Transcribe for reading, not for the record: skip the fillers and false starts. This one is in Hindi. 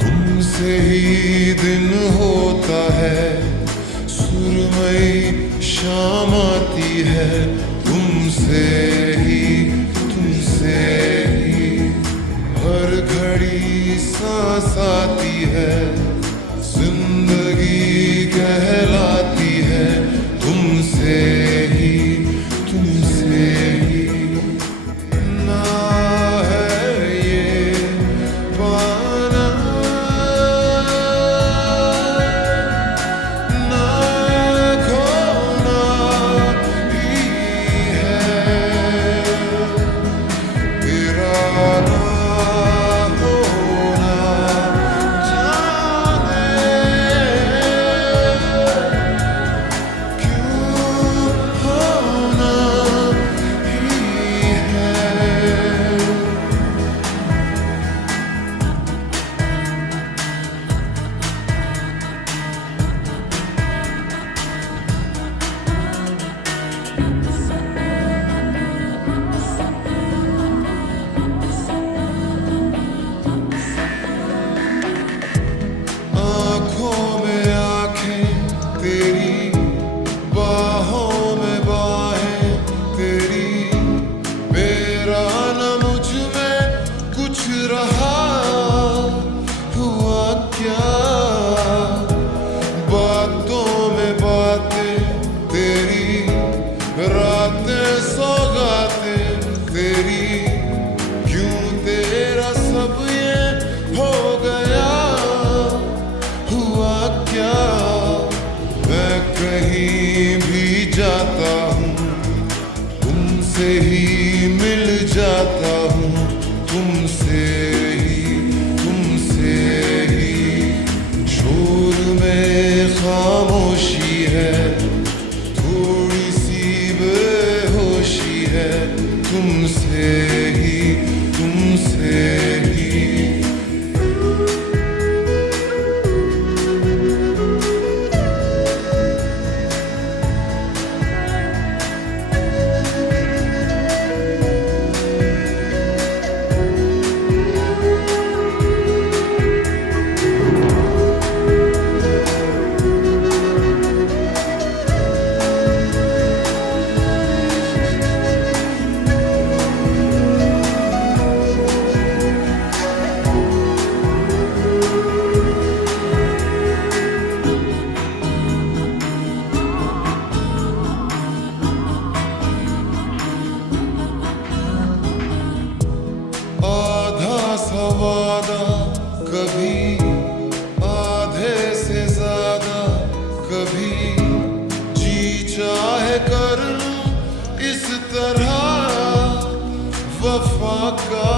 तुमसे ही दिन होता है, सुरमई शाम आती है। तुमसे ही हर घड़ी सांस आती है, जिंदगी कहलाती है। तुमसे ही ना है ये पाना, ना खोना ही है। तेरा ना होना जाने क्यों होना ही है। आँखों में आँखें तेरी, बाहों में बाहें तेरी। मेरा न मुझ में कुछ रहा, हुआ क्या? बातों में बातें तेरी, रातें सौगातें तेरी। क्यों तेरा सब ये हो गया, हुआ क्या? मैं कहीं भी जाता हूँ, तुमसे ही मिल जाता हूँ। तुमसे ही शोर में खामोशी है, थोड़ी सी बेहोशी है। तुमसे ही आधा सा वादा, कभी आधे से ज्यादा। कभी जी चाहे कर लूं इस तरह, वफा का